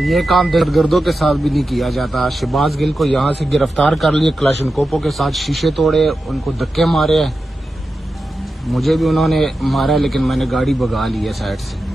ये काम दहशतगर्दों के साथ भी नहीं किया जाता। शहबाज गिल को यहाँ से गिरफ्तार कर लिए, क्लाशनकोपों के साथ शीशे तोड़े, उनको धक्के मारे। मुझे भी उन्होंने मारा, लेकिन मैंने गाड़ी भगा ली है साइड से।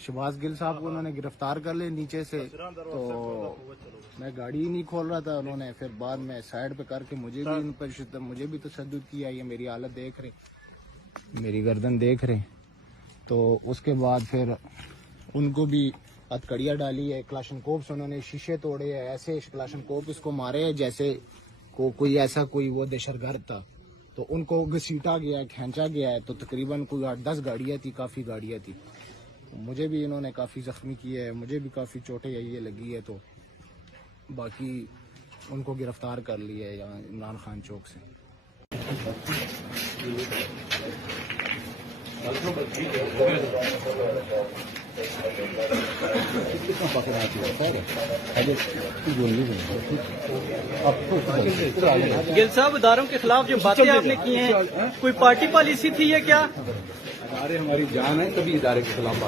शहबाज गिल साहब को उन्होंने गिरफ्तार कर लिया नीचे से, तो मैं गाड़ी ही नहीं खोल रहा था। उन्होंने फिर बाद में साइड पे करके मुझे भी तशद्दुद किया। ये मेरी हालत देख रहे, मेरी गर्दन देख रहे। तो उसके बाद फिर उनको भी हथकड़ियाँ डाली है, क्लाशनकोप से उन्होंने शीशे तोड़े हैं, ऐसे क्लाशनकोप इसको मारे हैं जैसे कोई वो दहशतगर्द था। तो उनको घसीटा गया है, खींचा गया है। तो तकरीबन कोई 8-10 गाड़ियाँ थी, काफ़ी गाड़ियाँ थी। मुझे भी इन्होंने काफ़ी ज़ख्मी किया है, मुझे भी काफ़ी चोटें ये लगी है। तो बाकी उनको गिरफ्तार कर लिया है यहाँ इमरान खान चौक से। गिल साहब, इदारों के खिलाफ जो बातें आपने की हैं, कोई पार्टी पॉलिसी थी या क्या? इदारे हमारी जान है, तभी इदारे के खिलाफ